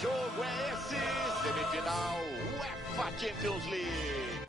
jogo é esse, semifinal UEFA Champions League.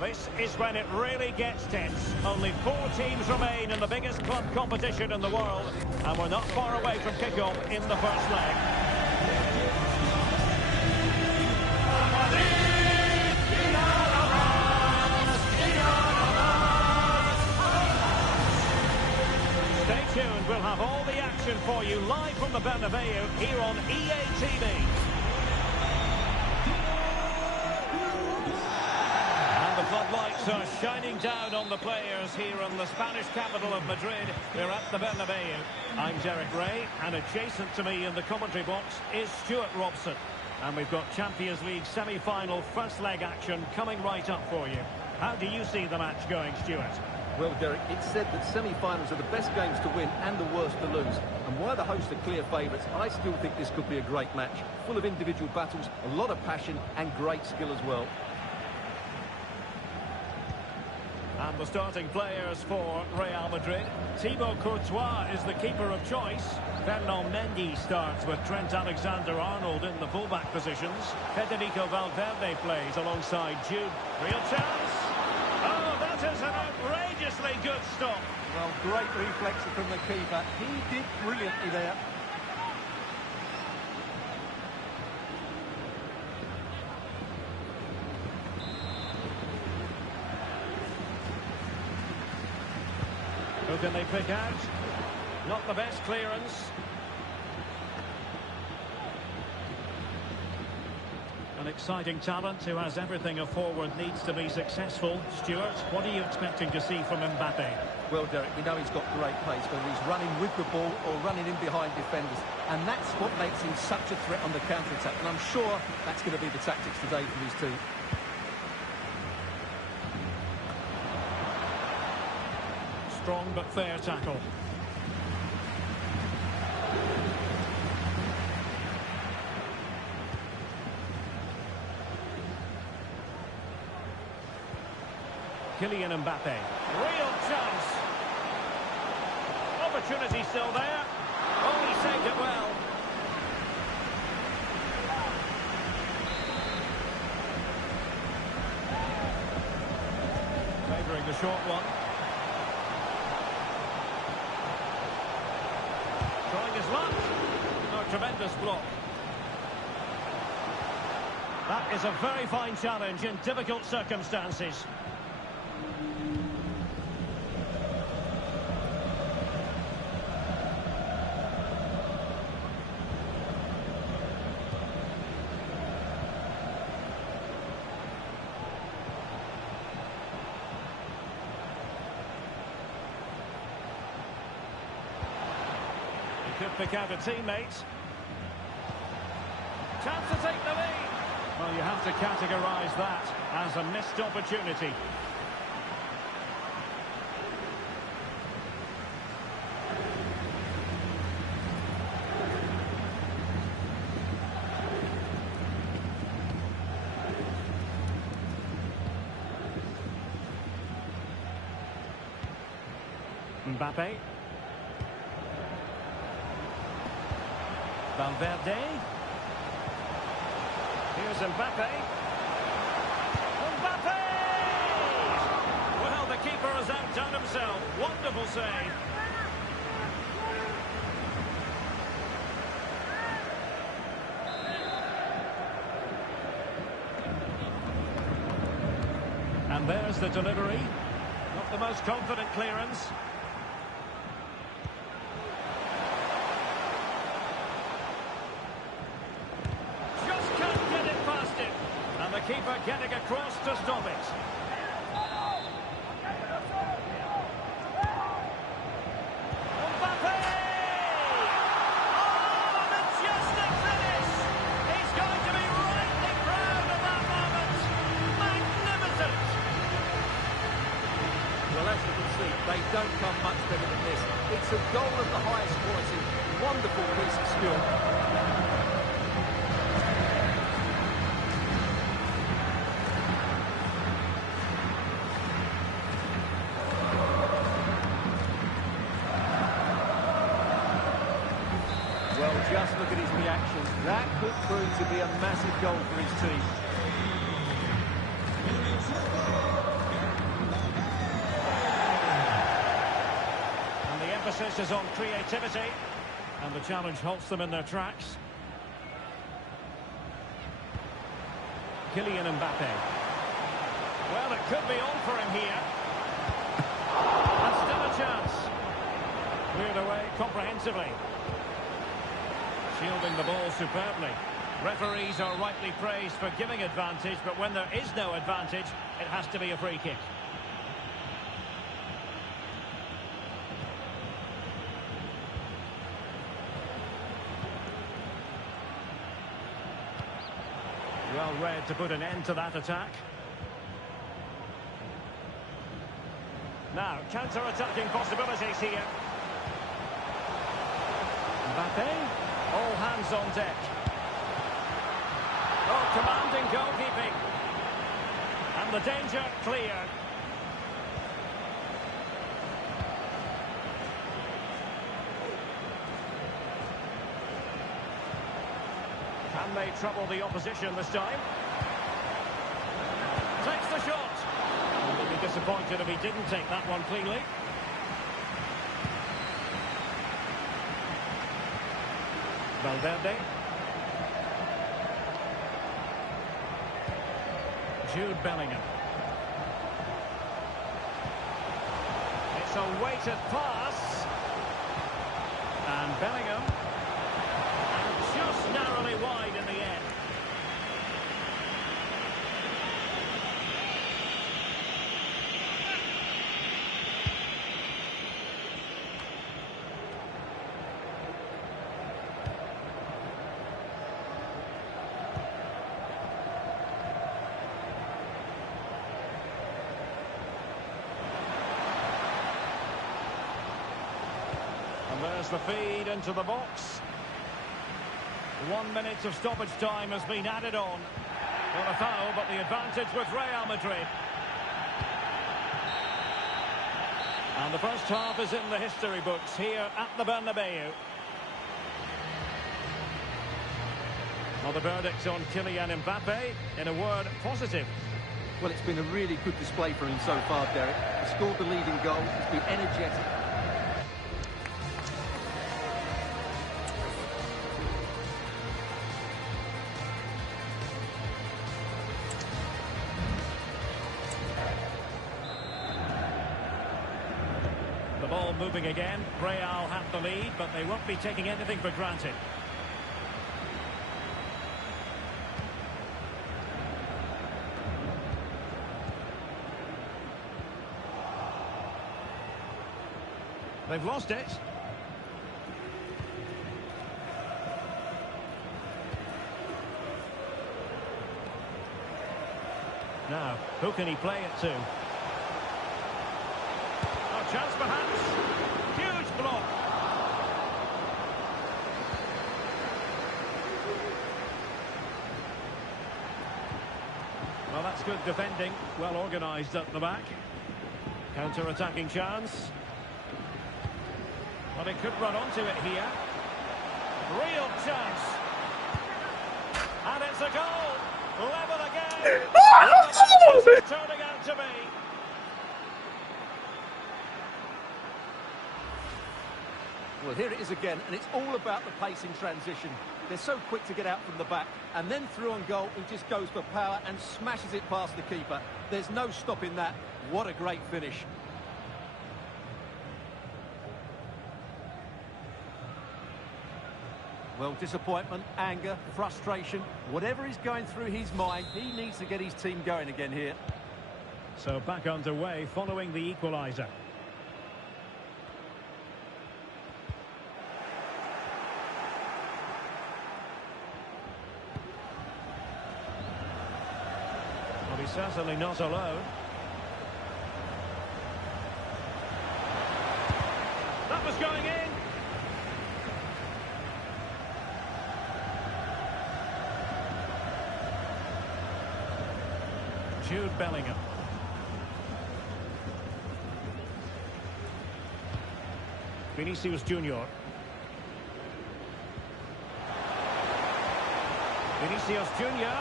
This is when it really gets tense. Only 4 teams remain in the biggest club competition in the world, and we're not far away from kick-off in the first leg. Stay tuned, we'll have all the action for you live from the Bernabeu here on EA TV. Floodlights are shining down on the players here in the Spanish capital of Madrid. They're at the Bernabeu. I'm Derek Ray, and adjacent to me in the commentary box is Stuart Robson. And we've got Champions League semi-final first leg action coming right up for you. How do you see the match going, Stuart? Well, Derek, it's said that semi-finals are the best games to win and the worst to lose. And while the hosts are clear favourites, I still think this could be a great match. Full of individual battles, a lot of passion and great skill as well. And the starting players for Real Madrid. Thibaut Courtois is the keeper of choice. Fernand Mendy starts with Trent Alexander-Arnold in the fullback positions. Federico Valverde plays alongside Jude. Real chance. Oh, that is an outrageously good stop. Well, great reflex from the keeper. He did brilliantly there. Who can they pick out? Not the best clearance. An exciting talent who has everything a forward needs to be successful. Stuart, what are you expecting to see from Mbappe? Well, Derek, we know he's got great pace, whether he's running with the ball or running in behind defenders. And that's what makes him such a threat on the counter-attack. And I'm sure that's going to be the tactics today for his team. Strong but fair tackle. Kylian Mbappe. Real chance. Opportunity still there. Oh, he saved it well. Favouring the short one. Trying his luck. Oh, tremendous block. That is a very fine challenge in difficult circumstances. Could pick out a teammate. Chance to take the lead. Well, you have to categorise that as a missed opportunity. Mbappe. Valverde. Here's Mbappe. Mbappe! Well, the keeper has outdone himself. Wonderful save. And there's the delivery. Not the most confident clearance. Just can't get it past him. And the keeper getting across to stop it. Mbappe! Oh, a majestic finish! He's going to be rightly proud of that moment. Magnificent! Well, as you can see, they don't come much better than this. It's a goal of the highest quality. Wonderful piece of skill. Well, just look at his reaction. That could prove to be a massive goal for his team. And the emphasis is on creativity. And the challenge halts them in their tracks. Kylian Mbappe. Well, it could be on for him here. And still a chance. Cleared away comprehensively. Shielding the ball superbly. Referees are rightly praised for giving advantage, but when there is no advantage, it has to be a free kick. Well read to put an end to that attack. Now, counter-attacking possibilities here. Mbappe. All hands on deck. Oh, commanding goalkeeping. And the danger cleared. Can they trouble the opposition this time? Takes the shot. He'll be disappointed if he didn't take that one cleanly. Valverde. Jude Bellingham. It's a weighted pass. And Bellingham. And just narrowly wide in the end. And there's the feed into the box. 1 minute of stoppage time has been added on. Not a foul, but the advantage with Real Madrid. And the first half is in the history books here at the Bernabeu. Well, the verdict on Kylian Mbappe, in a word, positive. Well, it's been a really good display for him so far, Derek. He scored the leading goal. He's been energetic. The ball moving again. Real have the lead, but they won't be taking anything for granted. They've lost it. Now, who can he play it to? Oh, chance perhaps. Huge block. Well, that's good defending. Well organised at the back. Counter-attacking chance. Well, he could run onto it here. Real chance. And it's a goal. Level again. It's turning out to be. Well, here it is again, and it's all about the pace in transition. They're so quick to get out from the back, and then through on goal, he just goes for power and smashes it past the keeper. There's no stopping that. What a great finish. Well, disappointment, anger, frustration, whatever is going through his mind, he needs to get his team going again here. So back underway following the equaliser. Well, he's certainly not alone. That was going in. Jude Bellingham. Vinicius Junior. Vinicius Junior.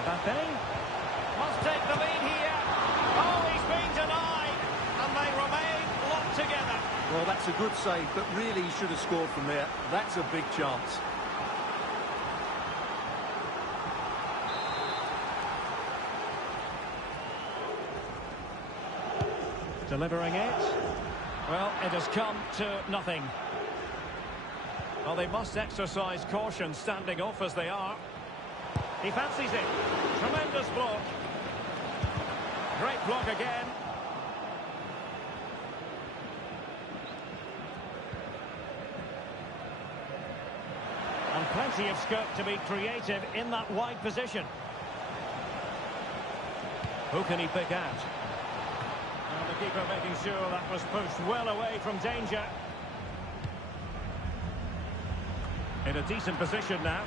Mbappe. Must take the lead here. Oh, he's been denied. And they remain locked together. Well, that's a good save, but really he should have scored from there. That's a big chance. Delivering it. Well, it has come to nothing. Well, they must exercise caution standing off as they are. He fancies it. Tremendous block. Great block again. And plenty of scope to be creative in that wide position. Who can he pick out? And the keeper making sure that was pushed well away from danger. In a decent position now.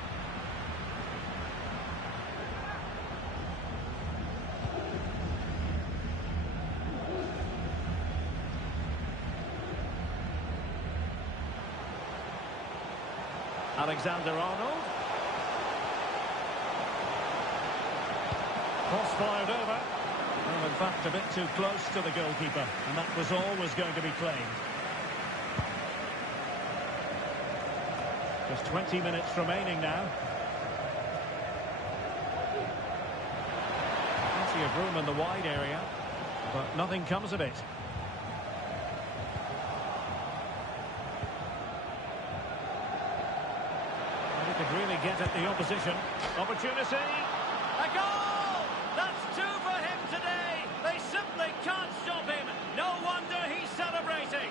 Alexander-Arnold. Cross fired over. Well, in fact, a bit too close to the goalkeeper, and that was always going to be claimed. Just 20 minutes remaining now. Plenty of room in the wide area, but nothing comes of it. And he could really get at the opposition. Opportunity. A goal! That's two for him today. They simply can't stop him. No wonder he's celebrating.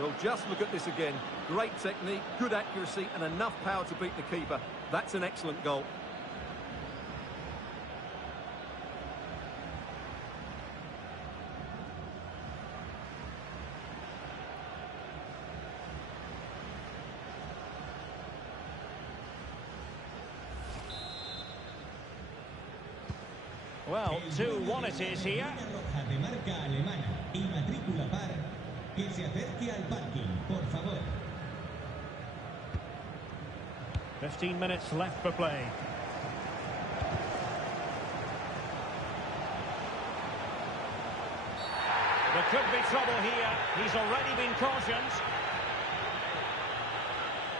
Well, just look at this again. Great technique, good accuracy, and enough power to beat the keeper. That's an excellent goal. Well, 2-1 it is here. De marca alemana y matrícula par. Que se acerque al parking, por favor. 15 minutes left for play. There could be trouble here. He's already been cautioned.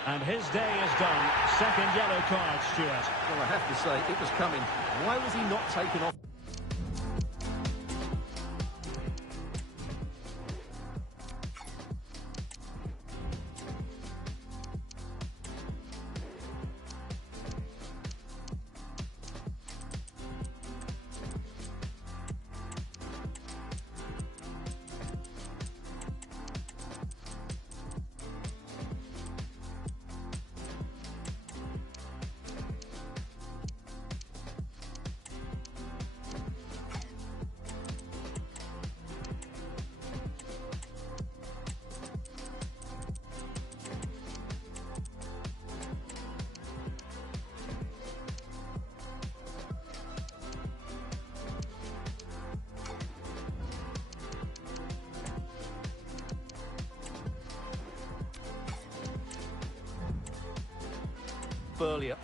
And his day is done. Second yellow card, Stuart. Well, I have to say, it was coming. Why was he not taken off? Earlier.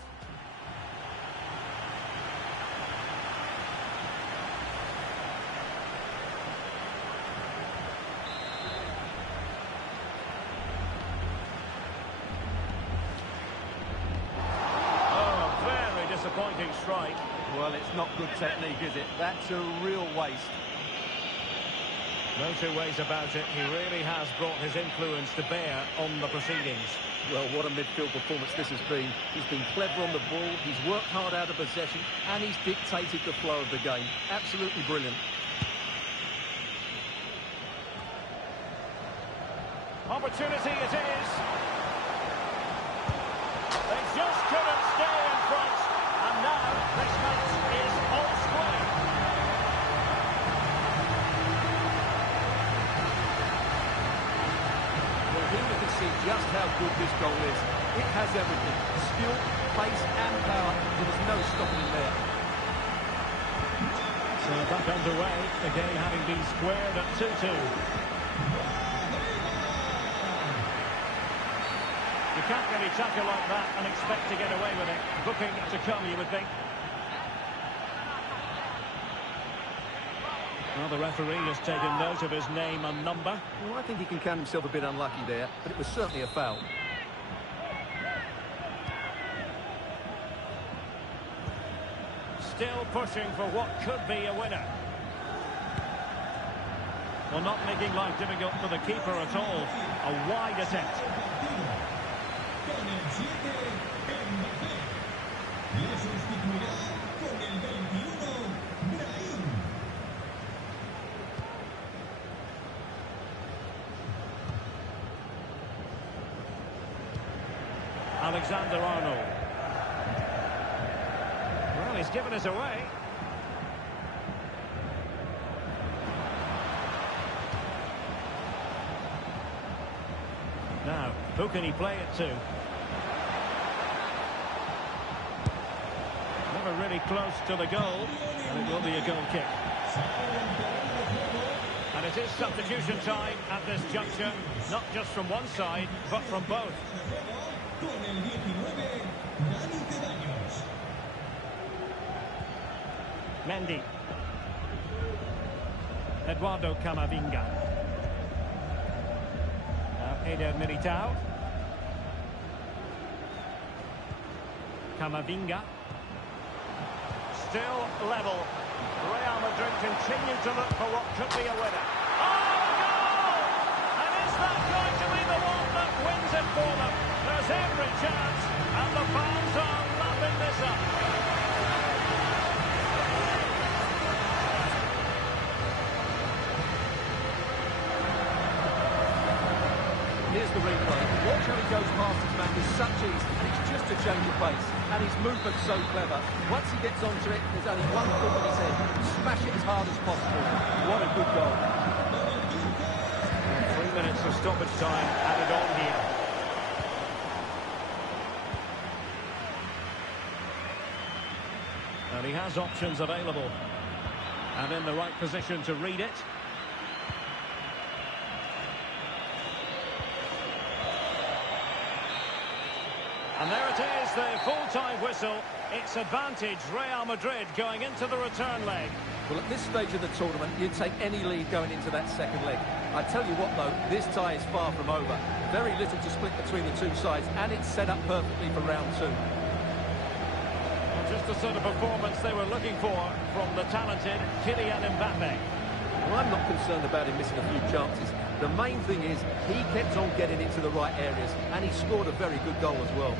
Well, it's not good technique, is it? That's a real waste. No two ways about it. He really has brought his influence to bear on the proceedings. Well, what a midfield performance this has been. He's been clever on the ball, he's worked hard out of possession, and he's dictated the flow of the game. Absolutely brilliant. Opportunity it is. They just couldn't stay in front. And now this match is all square. Well, here we can see just how good this goal is. It has everything. Skill, pace and power. There's no stopping him there. So back underway, the game having been squared at 2-2. You can't really tackle like that and expect to get away with it. Booking to come, you would think. Well, the referee has taken note of his name and number. Well, I think he can count himself a bit unlucky there, but it was certainly a foul. Still pushing for what could be a winner. Well, not making life difficult for the keeper at all. A wide attempt. Con el 7, Mbappé. Le sustituirá con el 21, Brahim. Alexander-Arnold. Well, he's given us away. Now, who can he play it to? Never really close to the goal, and it will be a goal kick. And it is substitution time at this juncture, not just from one side, but from both. Con el 19, Dani Ceballos. Mendy. Eduardo Camavinga. Now Eder Militao. Camavinga. Still level. Real Madrid continue to look for what could be a winner. Oh, goal! And is that going to be the one that wins it for them? There's every chance, and the fans are lapping this up. Here's the replay. Watch how he goes past his man with such ease, and it's just a change of pace. And his movement's so clever. Once he gets onto it, there's only one thought in his head. Smash it as hard as possible. What a good goal. 3 minutes of stoppage time added on here. And he has options available. And in the right position to read it. And there it is, the full-time whistle. It's advantage Real Madrid going into the return leg. Well, at this stage of the tournament, you'd take any lead going into that second leg. I tell you what, though, this tie is far from over. Very little to split between the two sides, and it's set up perfectly for round two. Well, just the sort of performance they were looking for from the talented Kylian Mbappé. Well, I'm not concerned about him missing a few chances. The main thing is he kept on getting into the right areas, and he scored a very good goal as well.